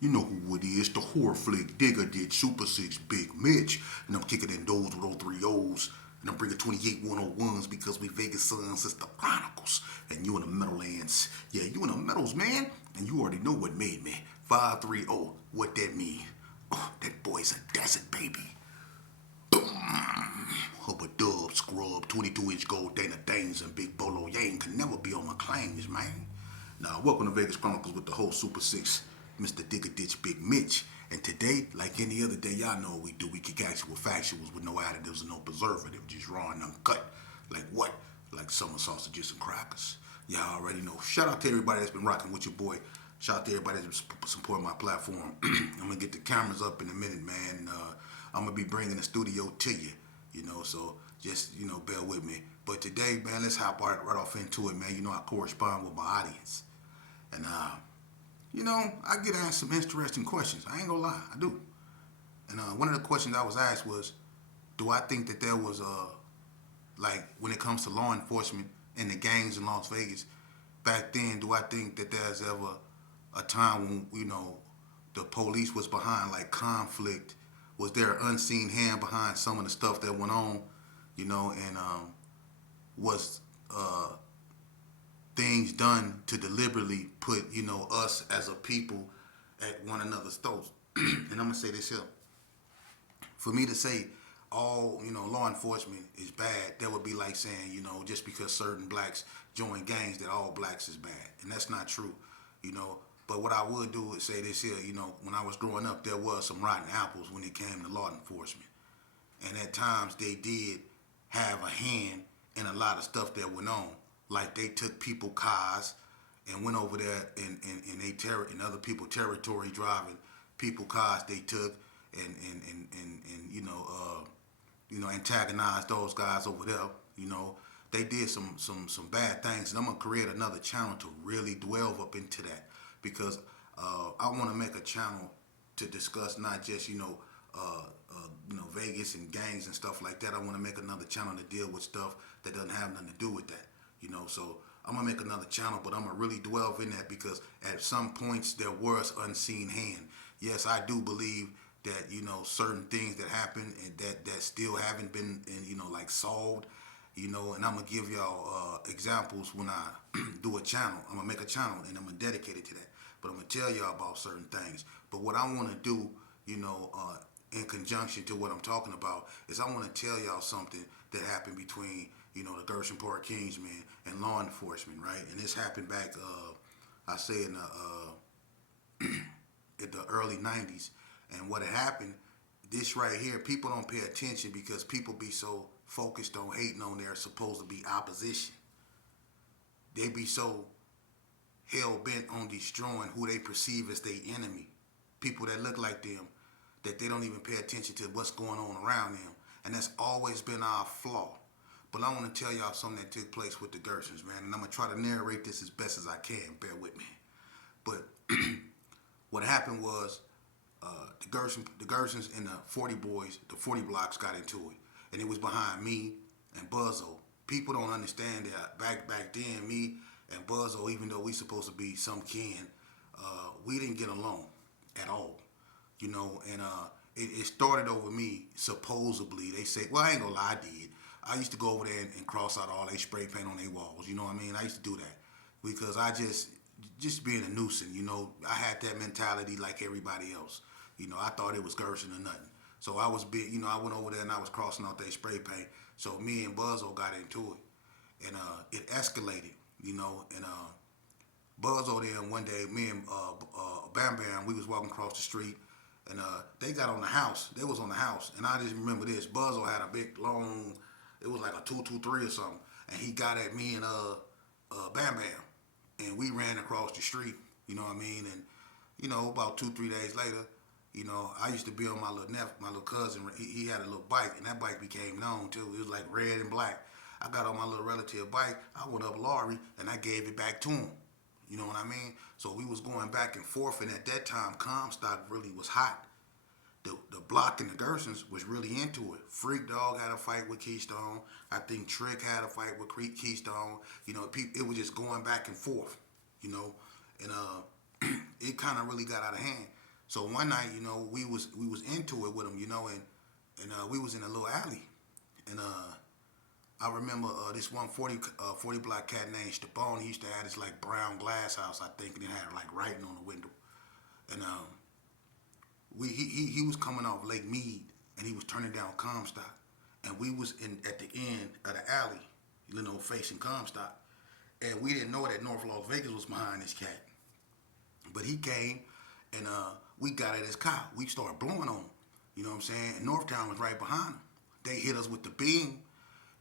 You know who it is, the horror flick digger did Super 6 Big Mitch. And I'm kicking in those with all three O's. And I'm bringing 28 101s because we Vegas sons, it's the Chronicles. And you in the Meadowlands. Yeah, you in the Meadows, man. And you already know what made me. 530, what that mean? Oh, that boy's a desert baby. Hubba Dub, Scrub, 22-inch gold Dana Danes, and Big Bolo Yang can never be on my claims, man. Now, welcome to Vegas Chronicles with the whole Super 6, Mr. Digger Ditch Big Mitch. And today, like any other day, y'all know what we do. We kick actual factuals with no additives and no preservative, just raw and uncut. Like what? Like summer sausages and crackers. Y'all already know. Shout out to everybody that's been rocking with your boy. Shout out to everybody that's supporting my platform. I'm going to get the cameras up in a minute, man. I'm going to be bringing the studio to you. So just, bear with me. But today, man, let's hop right off into it, man. I correspond with my audience. And, I get asked some interesting questions. I ain't gonna lie, I do. And one of the questions I was asked was, do I think that there was, like, when it comes to law enforcement and the gangs in Las Vegas, back then, do I think that there's ever a time when, the police was behind, like, conflict? Was there an unseen hand behind some of the stuff that went on, and was things done to deliberately put, us as a people at one another's throats? And I'm going to say this here. For me to say all, law enforcement is bad, that would be like saying, just because certain blacks join gangs that all blacks is bad. And that's not true, But what I would do is say this here, when I was growing up, there was some rotten apples when it came to law enforcement. And at times they did have a hand in a lot of stuff that went on. Like they took people's cars and went over there and in other people's territory driving people's cars they took and antagonized those guys over there. They did some bad things, and I'm gonna create another channel to really dwell up into that because I want to make a channel to discuss not just Vegas and gangs and stuff like that. I want to make another channel to deal with stuff that doesn't have nothing to do with that. So I'm gonna make another channel, but I'm gonna really dwell in that because at some points there was unseen hand. Yes, I do believe that certain things that happened and that still haven't been like solved. And I'm gonna give y'all examples when I do a channel. I'm gonna make a channel and I'm gonna dedicate it to that. But I'm gonna tell y'all about certain things. But what I want to do, in conjunction to what I'm talking about, is I want to tell y'all something that happened between the Gerson Park Kingsmen and law enforcement, right? And this happened back, I say in the early '90s. And what had happened, this right here, people don't pay attention because people be so focused on hating on their supposed to be opposition. They be so hell bent on destroying who they perceive as their enemy, people that look like them, that they don't even pay attention to what's going on around them. And that's always been our flaw. But I want to tell y'all something that took place with the Gersons, man. And I'm going to try to narrate this as best as I can. Bear with me. But what happened was the Gersons and the 40 boys, the 40 blocks got into it. And it was behind me and Buzzo. People don't understand that back then, me and Buzzo, even though we supposed to be some kin, we didn't get along at all. And it started over me, supposedly. They say, well, I ain't gonna lie, I did. I used to go over there and cross out all they spray paint on their walls, you know what I mean? I used to do that because I just being a nuisance, I had that mentality like everybody else. I thought it was Gerson or nothing. So I was big, I went over there and I was crossing out their spray paint. So me and Buzzo got into it. And it escalated, and Buzzo then one day, me and Bam Bam, we was walking across the street. And they got on the house. They was on the house. And I just remember this. Buzzo had a big, long, it was like a 223 or something. And he got at me and Bam Bam. And we ran across the street, you know what I mean? And, about 2-3 days later, I used to be on my little cousin. He had a little bike, and that bike became known, too. It was like red and black. I got on my little relative bike. I went up Laurie, and I gave it back to him. You know what I mean? So we was going back and forth, and at that time, Comstock really was hot. The Block and the Gersons was really into it. Freak Dog had a fight with Keystone. I think Trick had a fight with Keystone. It was just going back and forth, and it kind of really got out of hand. So one night, we was into it with him, and we was in a little alley, and I remember this one 40 block cat named Stephon. He used to have this like brown glass house, I think, and it had like writing on the window. And he was coming off Lake Mead, and he was turning down Comstock, and we was in at the end of the alley, facing Comstock, and we didn't know that North Las Vegas was behind this cat, but he came, and we got at his car. We started blowing on him, you know what I'm saying? And Northtown was right behind him. They hit us with the beam,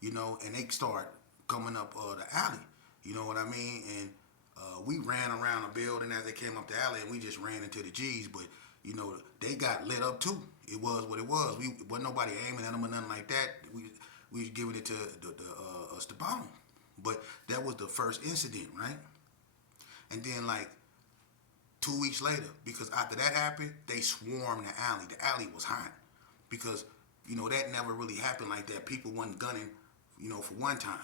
and they start coming up the alley, you know what I mean? And we ran around the building as they came up the alley, and we just ran into the G's, but they got lit up too. It was what it was. We wasn't nobody aiming at them or nothing like that. We was giving it to the Stabone. But that was the first incident, right? And then like 2 weeks later, because after that happened, they swarmed the alley. The alley was hot because that never really happened like that. People wasn't gunning, for one time.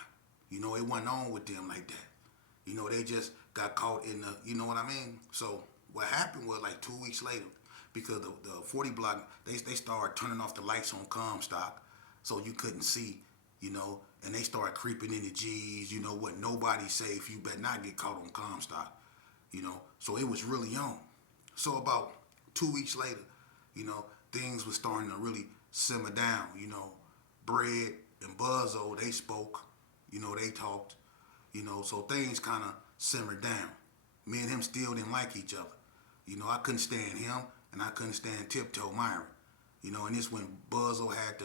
It wasn't on with them like that. They just got caught in the, you know what I mean? So what happened was like 2 weeks later, because the 40 block, they started turning off the lights on Comstock so you couldn't see, and they started creeping in the G's, what, nobody safe, you better not get caught on Comstock, so it was really on. So about 2 weeks later, things were starting to really simmer down, Bread and Buzzo, they spoke, they talked, so things kind of simmered down. Me and him still didn't like each other. I couldn't stand him, and I couldn't stand Tiptoe Myron. And this when Buzzo had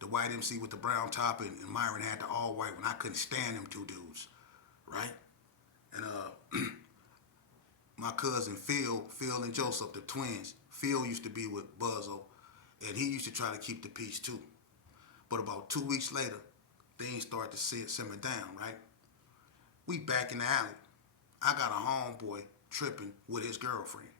the white MC with the brown top, and Myron had the all white one. I couldn't stand them two dudes, right? And my cousin Phil and Joseph, the twins. Phil used to be with Buzzo, and he used to try to keep the peace too. But about 2 weeks later, things started to simmer down, right? We back in the alley. I got a homeboy tripping with his girlfriend,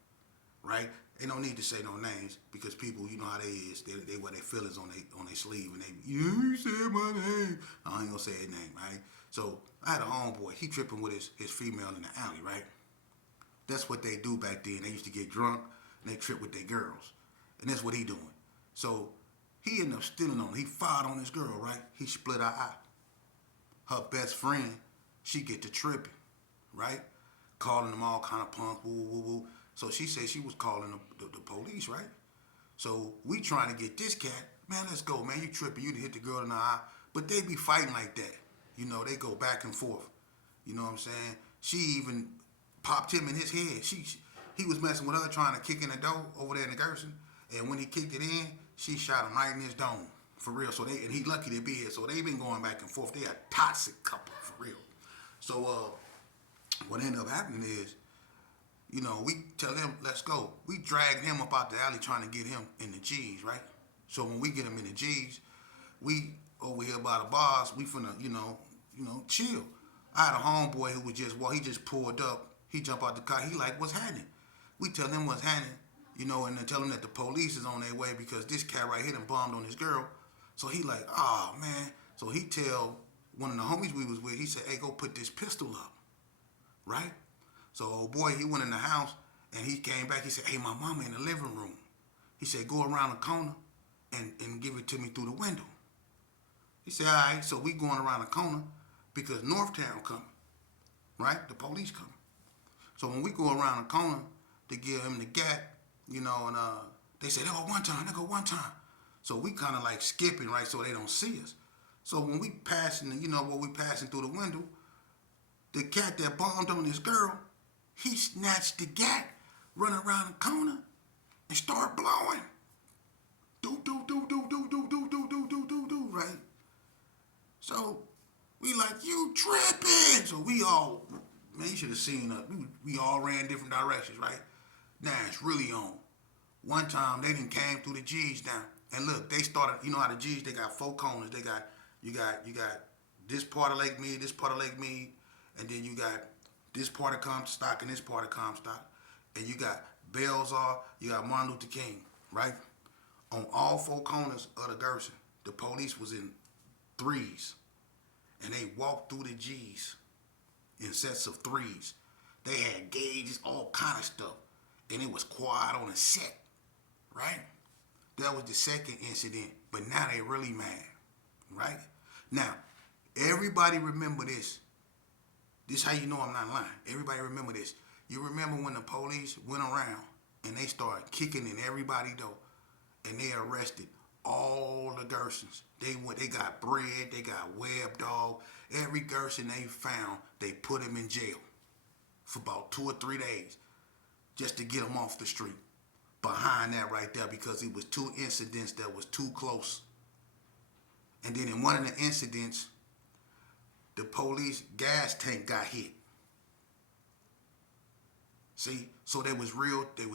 right? They don't need to say no names because people, you know how they is. They wear their feelings on their sleeve, and you said my name. I ain't gonna say his name, right? So I had a homeboy. He tripping with his female in the alley, right? That's what they do back then. They used to get drunk and they trip with their girls, and that's what he doing. So he ended up stealing on her. He fired on his girl, right? He split her eye. Her best friend, she get to tripping, right? Calling them all kind of punk, woo, woo, woo. So she said she was calling the police, right? So we trying to get this cat, man, let's go, man. You tripping, you done hit the girl in the eye. But they be fighting like that. They go back and forth. You know what I'm saying? She even popped him in his head. He was messing with her, trying to kick in the door over there in the Gerson. And when he kicked it in, she shot him right in his dome. For real. So and he lucky to be here. So they been going back and forth. They a toxic couple, for real. So what ended up happening is, we tell him, let's go. We dragged him up out the alley trying to get him in the G's, right? So when we get him in the G's, we over here by the bars, we finna, chill. I had a homeboy who was he just pulled up. He jumped out the car. He like, what's happening? We tell him what's happening, and then tell him that the police is on their way because this cat right here done bombed on this girl. So he like, oh, man. So he tell one of the homies we was with, he said, hey, go put this pistol up, right? So old boy, he went in the house, and he came back. He said, hey, my mama in the living room. He said, go around the corner and give it to me through the window. He said, all right. So we going around the corner because Northtown coming, right? The police coming. So when we go around the corner to give him the gat, and they said, they go one time. So we kind of like skipping, right, so they don't see us. So when we passing, we passing through the window, the cat that bombed on this girl, he snatched the gat, run around the corner, and start blowing. Do, do, do, do, do, do, do, do, do, do, do, do, right? So we like, you tripping. So we all, man, you should have seen us. We all ran different directions, right? Now it's really on. One time they done came through the G's down. And look, they started, you know how the G's, they got 4 corners. They got, you got this part of Lake Mead, this part of Lake Mead, and then you got this part of Comstock and this part of Comstock. And you got Belzar, you got Martin Luther King, right? On all 4 corners of the Gerson, the police was in 3s. And they walked through the G's in sets of 3s. They had gauges, all kind of stuff. And it was quiet on the set. right? That was the second incident, but now they really mad, right? Now, everybody remember this. This how you know I'm not lying. Everybody remember this. You remember when the police went around and they started kicking in everybody door, and they arrested all the Gersons. They got bread, they got web dog. Every Gerson they found, they put him in jail for about 2 or 3 days just to get him off the street. Behind that right there, because it was 2 incidents that was too close. And then in one of the incidents, the police gas tank got hit. See, so they was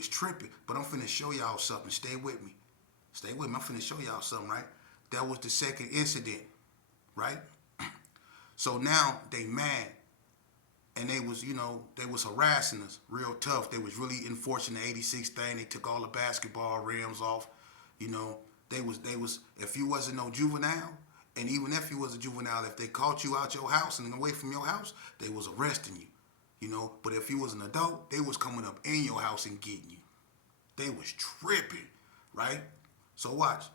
tripping. But I'm finna show y'all something. Stay with me. I'm finna show y'all something, right? That was the second incident, right? So now they mad. And they was harassing us real tough. They was really enforcing the 86 thing. They took all the basketball rims off. They was if you wasn't no juvenile, and even if you was a juvenile, if they caught you out your house and away from your house, they was arresting you. But if you was an adult, they was coming up in your house and getting you. They was tripping, right? So watch.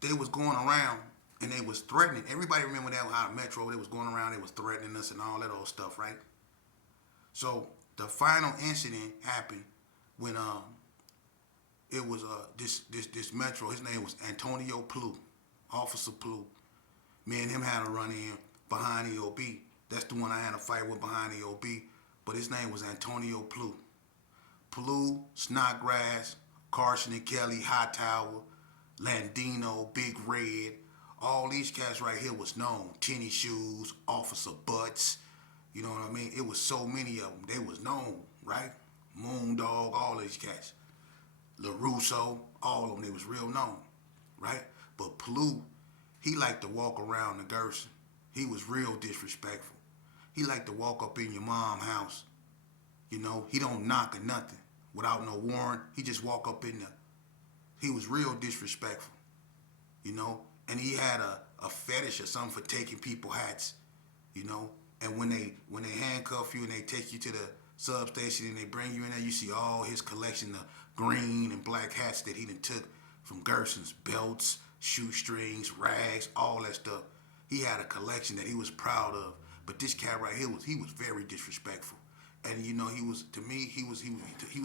They was going around and they was threatening. Everybody remember that how Metro, they was going around, they was threatening us and all that old stuff, right? So the final incident happened when it was this Metro. His name was Antonio Plu, Officer Plu. Me and him had a run in behind the OB. That's the one I had a fight with behind the OB. But his name was Antonio Plu. Plu, Snodgrass, Carson and Kelly, Hightower, Landino, Big Red. All these cats right here was known. Tennis Shoes, Officer Butts. You know what I mean? It was so many of them. They was known, right? Moondog, all these cats. LaRusso, all of them, they was real known, right? But Plu, he liked to walk around the Gerson. He was real disrespectful. He liked to walk up in your mom's house. He don't knock or nothing without no warrant. He just walk up in there. He was real disrespectful, and he had a fetish or something for taking people hats, And when they handcuff you and they take you to the substation and they bring you in there, you see all his collection of green and black hats that he done took from Gerson's, belts, shoestrings, rags, all that stuff. He had a collection that he was proud of. But this cat right here he was very disrespectful, and he was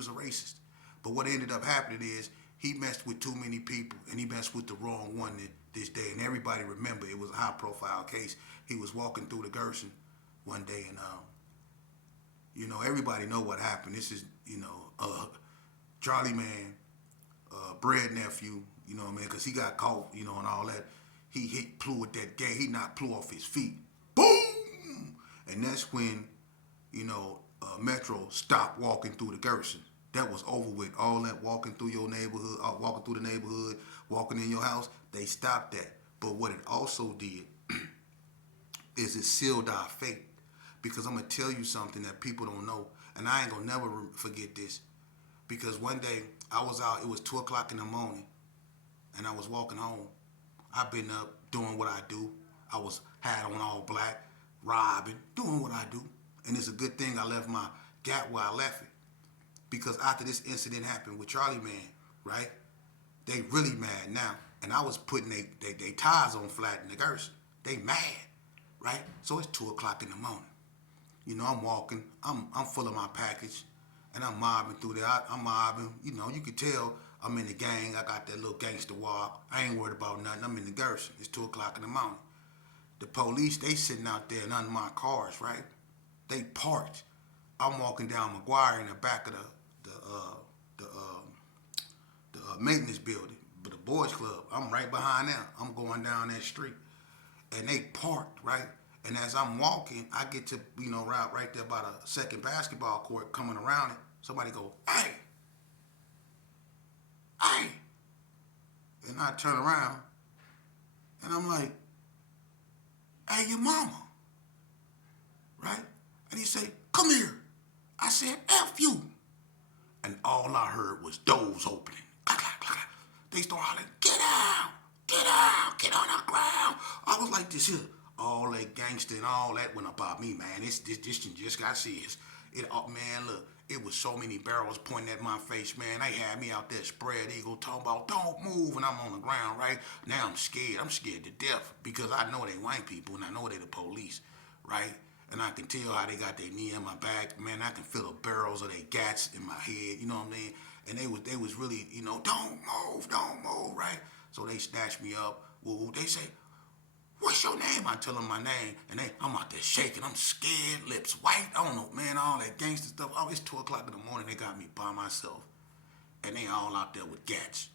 a racist. But what ended up happening is he messed with too many people, and he messed with the wrong one this day. And everybody remember it was a high profile case. He was walking through the Gerson one day, and everybody know what happened. This is Charlie Man, Bread nephew, because he got caught, and all that. He hit Plu with that gate. He knocked Plu off his feet. Boom! And that's when, Metro stopped walking through the Gerson. That was over with. All that walking through your neighborhood, walking through the neighborhood, walking in your house, they stopped that. But what it also did is it sealed our fate. Because I'm going to tell you something that people don't know. And I ain't going to never forget this. Because one day, I was out, it was 2 o'clock in the morning, and I was walking home. I've been up doing what I do. I had on all black, robbing, doing what I do. And it's a good thing I left my gap where I left it. Because after this incident happened with Charlie Man, right, they really mad now. And I was putting they tires on flat in the Gerson. They mad, right? So it's 2 o'clock in the morning. I'm walking. I'm full of my package, and I'm mobbing through there. I'm mobbing. You could tell I'm in the gang. I got that little gangster walk. I ain't worried about nothing. I'm in the Gerson. It's 2 o'clock in the morning. The police, they sitting out there in unmarked cars, right? They parked. I'm walking down McGuire in the back of the maintenance building, but the boys club. I'm right behind them. I'm going down that street, and they parked, right? And as I'm walking, I get to, right there by the second basketball court coming around it. Somebody go, hey. And I turn around, and I'm like, hey, your mama. Right? And he say, come here. I said, F you. And all I heard was doors opening. They start hollering, get out, get on the ground. I was like this here. All that gangster and all that went about me, man. This just got serious. Man, look, It was so many barrels pointing at my face, man. They had me out there spread eagle talking about don't move, and I'm on the ground, right? Now I'm scared. I'm scared to death because I know they white people and I know they the police, right? And I can tell how they got their knee in my back. Man, I can feel the barrels of their gats in my head, you know what I mean? And they was really, don't move, right? So they snatched me up. Well, they say, what's your name? I tell them my name, and I'm out there shaking. I'm scared, lips white. I don't know, man, all that gangster stuff. Oh, it's 2 o'clock in the morning. They got me by myself, and they all out there with gats.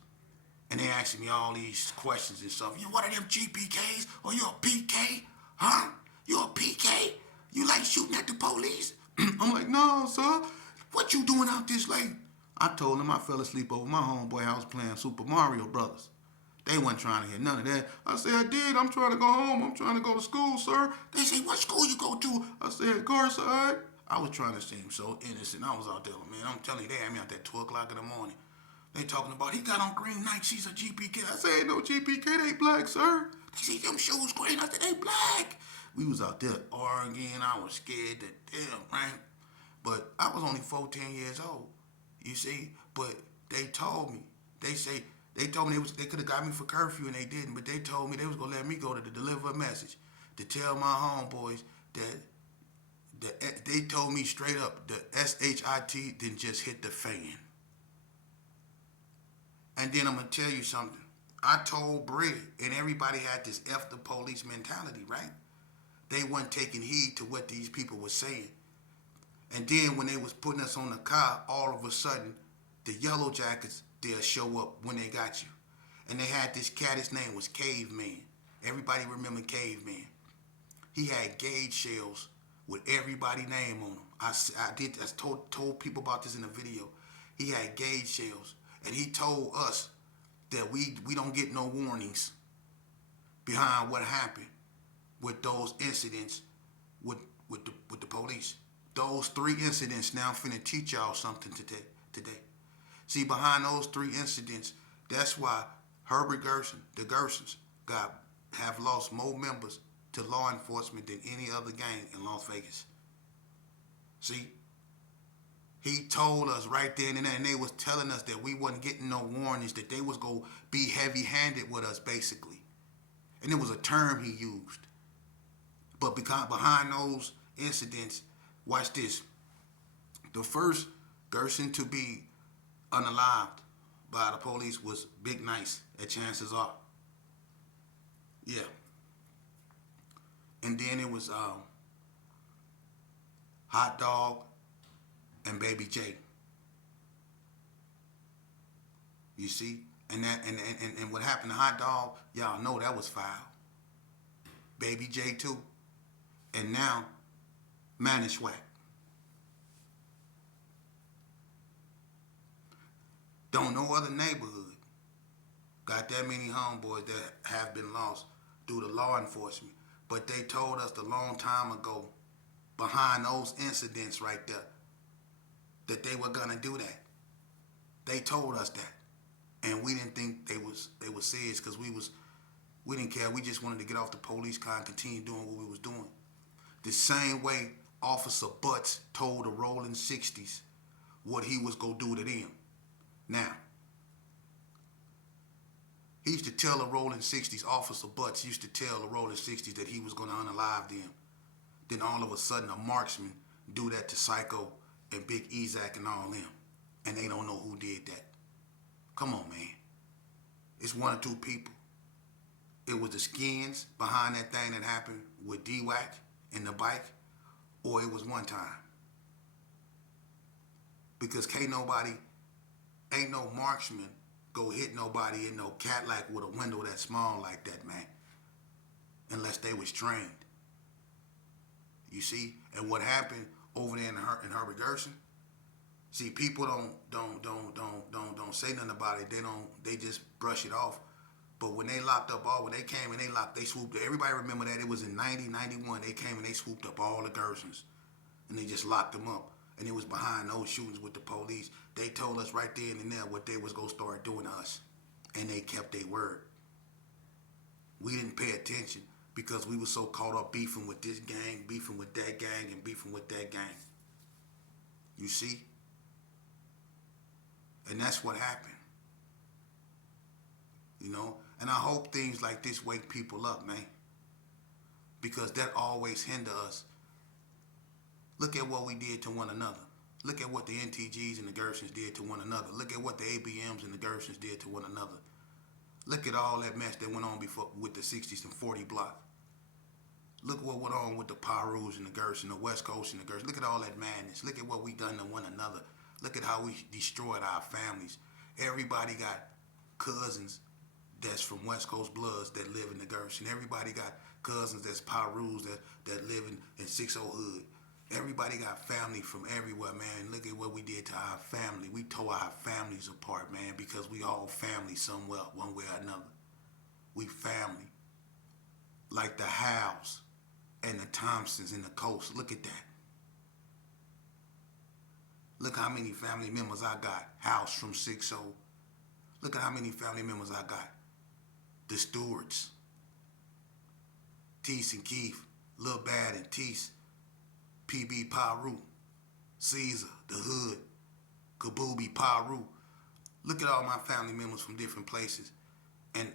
And they asking me all these questions and stuff. You one of them GPKs or you a PK? Huh? You a PK? You like shooting at the police? I'm like, no, sir. What you doing out this late? I told them I fell asleep over my homeboy house playing Super Mario Brothers. They wasn't trying to hear none of that. I said, I did. I'm trying to go home. I'm trying to go to school, sir. They say, what school you go to? I said, Gerson. I was trying to seem so innocent. I was out there, man. I'm telling you, they had me out there 2 o'clock in the morning. They talking about, he got on green Nikes. He's a GPK. I said, ain't no GPK. They black, sir. They say, them shoes green. I said, they black. We was out there arguing. I was scared to death, right? But I was only 14 years old, you see. But they told me, they told me they could have got me for curfew and they didn't, but they told me they was gonna let me go to deliver a message to tell my homeboys that they told me straight up the SHIT didn't just hit the fan. And then I'm gonna tell you something. I told Bree and everybody had this F the police mentality, right? They weren't taking heed to what these people were saying. And then when they was putting us on the car, all of a sudden, the yellow jackets, they'll show up when they got you. And they had this cat, his name was Caveman. Everybody remember Caveman. He had gauge shells with everybody's name on them. I told people about this in the video. He had gauge shells. And he told us that we don't get no warnings behind what happened with those incidents with the police. Those 3 incidents, now I'm finna teach y'all something today. See, behind those 3 incidents, that's why Herbert Gerson, the Gersons, have lost more members to law enforcement than any other gang in Las Vegas. See, he told us right then and there, and they was telling us that we wasn't getting no warnings, that they was gonna be heavy-handed with us, basically. And it was a term he used. But behind those incidents, watch this. The first Gerson to be unalived by the police was Big Nice at Chances Are. Yeah. And then it was Hot Dog and Baby J. You see? And what happened to Hot Dog, y'all know that was foul. Baby J too. And now Manishwack. Don't no other neighborhood got that many homeboys that have been lost due to law enforcement. But they told us a long time ago, behind those incidents right there, that they were gonna do that. They told us that. And we didn't think they was serious because we didn't care. We just wanted to get off the police car and continue doing what we was doing. The same way Officer Butts told the Rolling 60s what he was gonna do to them. Now, he used to tell the Rolling 60s, Officer Butts used to tell the Rolling 60s that he was going to unalive them. Then all of a sudden, a marksman do that to Psycho and Big Ezak and all them. And they don't know who did that. Come on, man. It's 1 or 2 people. It was the skins behind that thing that happened with D-Wack and the bike, or it was one time. Because ain't no marksman go hit nobody in no Cadillac with a window that small like that, man. Unless they was trained. You see? And what happened over there in Herbert Gerson? See, people don't say nothing about it. They just brush it off. But when they locked up when they came and they swooped, everybody remember that it was in 90, 91, they came and they swooped up all the Gersons. And they just locked them up. And it was behind those shootings with the police. They told us right then and there what they was going to start doing to us. And they kept their word. We didn't pay attention because we were so caught up beefing with this gang, beefing with that gang, and beefing with that gang. You see? And that's what happened. You know? And I hope things like this wake people up, man. Because that always hinder us. Look at what we did to one another. Look at what the NTGs and the Gersons did to one another. Look at what the ABMs and the Gersons did to one another. Look at all that mess that went on before with the 60s and 40 block. Look what went on with the Pyrus and the Gerson, the West Coast and the Gerson. Look at all that madness. Look at what we done to one another. Look at how we destroyed our families. Everybody got cousins that's from West Coast Bloods that live in the Gerson. Everybody got cousins that's Pyrus that live in 60 Hood. Everybody got family from everywhere, man. Look at what we did to our family. We tore our families apart, man, because we all family somewhere, one way or another. We family. Like the Howes and the Thompsons and the Coast. Look at that. Look how many family members I got. House from 60. Look at how many family members I got. The Stewarts. Teese and Keith. Lil Bad and Teese. PB Paru, Caesar, the Hood, Kabubi Paru. Look at all my family members from different places. And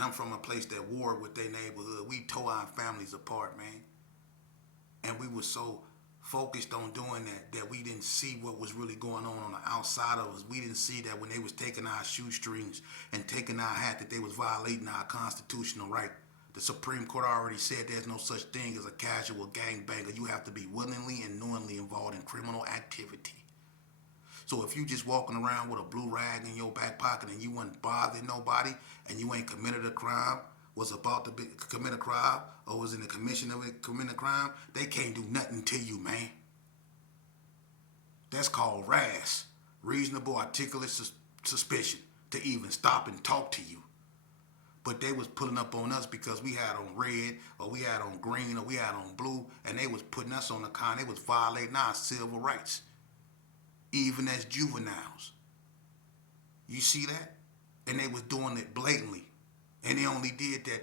I'm from a place that warred with their neighborhood. We tore our families apart, man. And we were so focused on doing that we didn't see what was really going on the outside of us. We didn't see that when they was taking our shoestrings and taking our hat, that they was violating our constitutional right. The Supreme Court already said there's no such thing as a casual gangbanger. You have to be willingly and knowingly involved in criminal activity. So if you just walking around with a blue rag in your back pocket and you wasn't bothering nobody and you ain't committed a crime, was about to commit a crime, or was in the commission of it, committing a crime, they can't do nothing to you, man. That's called RAS, reasonable articulate suspicion, to even stop and talk to you. But they was pulling up on us because we had on red, or we had on green, or we had on blue, and they was putting us on the con. They was violating our civil rights, even as juveniles. You see that? And they was doing it blatantly. And they only did that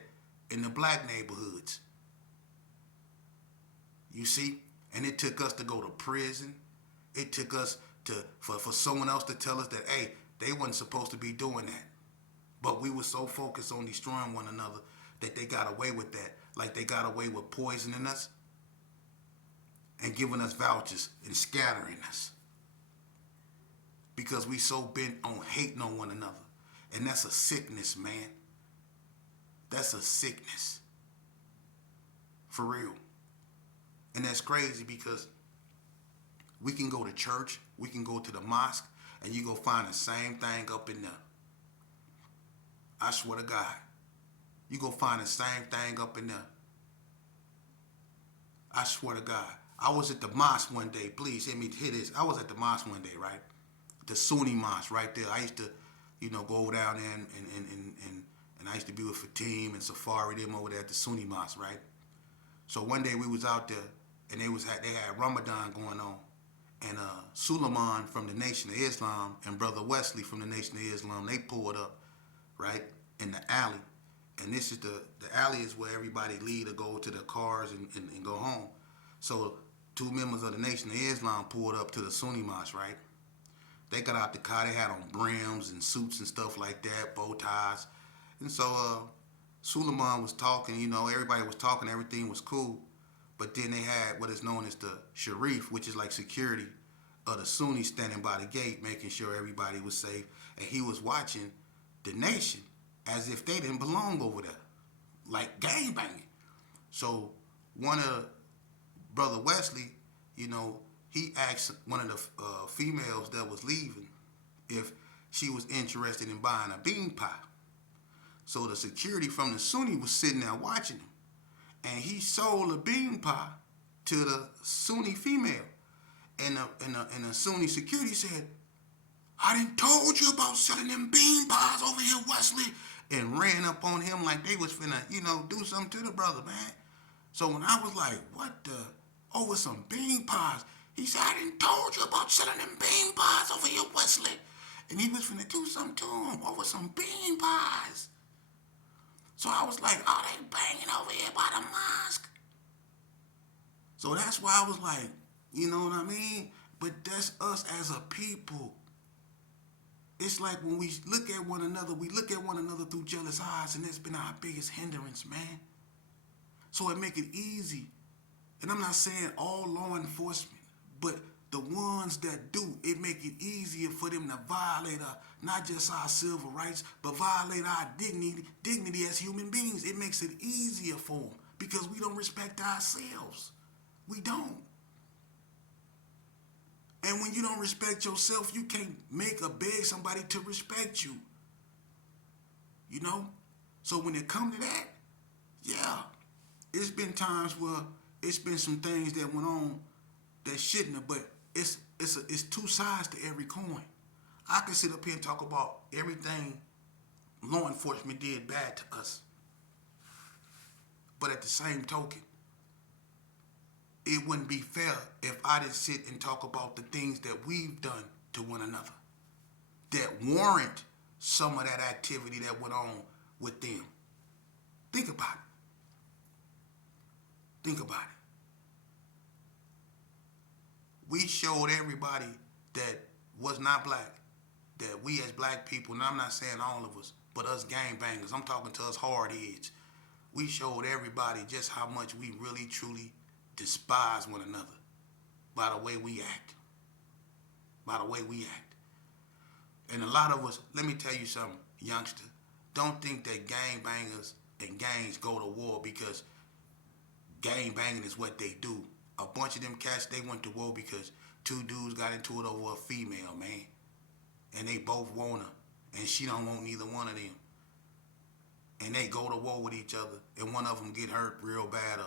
in the black neighborhoods. You see? And it took us to go to prison. It took us for someone else to tell us that, hey, they wasn't supposed to be doing that. But we were so focused on destroying one another that they got away with that. Like they got away with poisoning us and giving us vouchers and scattering us. Because we so bent on hating on one another. And that's a sickness, man. That's a sickness. For real. And that's crazy because we can go to church, we can go to the mosque, and you go find the same thing up in there. I swear to God. You go find the same thing up in there. I swear to God. I was at the mosque one day. Please hear this. I was at the mosque one day, right? The Sunni mosque right there. I used to, go down there and I used to be with Fatim and Safari, them over there at the Sunni mosque, right? So one day we was out there and they had Ramadan going on. And Suleiman from the Nation of Islam and Brother Wesley from the Nation of Islam, they pulled up, right, in the alley. And this is the alley is where everybody leave to go to their cars and go home. So 2 members of the Nation of Islam pulled up to the Sunni mosque, right? They got out the car. They had on brims and suits and stuff like that, bow ties. And so Suleiman was talking, everybody was talking, everything was cool. But then they had what is known as the Sharif, which is like security of the Sunnis standing by the gate, making sure everybody was safe. And he was watching the Nation as if they didn't belong over there, like gangbanging. So one of Brother Wesley, he asked one of the females that was leaving if she was interested in buying a bean pie. So the security from the Sunni was sitting there watching him. And he sold a bean pie to the Sunni female. And the Sunni security said, I done told you about selling them bean pies over here, Wesley. And ran up on him like they was finna, do something to the brother, man. So when I was like, what the? Over some bean pies. He said, I done told you about selling them bean pies over here, Wesley. And he was finna do something to him over some bean pies. So I was like, oh, they banging over here by the mosque. So that's why I was like, you know what I mean? But that's us as a people. It's like when we look at one another, we look at one another through jealous eyes, and that's been our biggest hindrance, man. So it make it easy. And I'm not saying all law enforcement, but the ones that do, it make it easier for them to violate not just our civil rights, but violate our dignity as human beings. It makes it easier for them because we don't respect ourselves. We don't. And when you don't respect yourself, you can't make or beg somebody to respect you. You know? So when it come to that, yeah, it's been times where it's been some things that went on that shouldn't have, but it's two sides to every coin. I can sit up here and talk about everything law enforcement did bad to us. But at the same token, it wouldn't be fair if I didn't sit and talk about the things that we've done to one another that warrant some of that activity that went on with them. Think about it. Think about it. We showed everybody that was not black, that we as black people, and I'm not saying all of us, but us gangbangers, I'm talking to us hard heads. We showed everybody just how much we really truly despise one another by the way we act. By the way we act. And a lot of us, let me tell you something, youngster, don't think that gangbangers and gangs go to war because gang banging is what they do. A bunch of them cats, they went to war because two dudes got into it over a female, man. And they both want her. And she don't want neither one of them. And they go to war with each other. And one of them get hurt real bad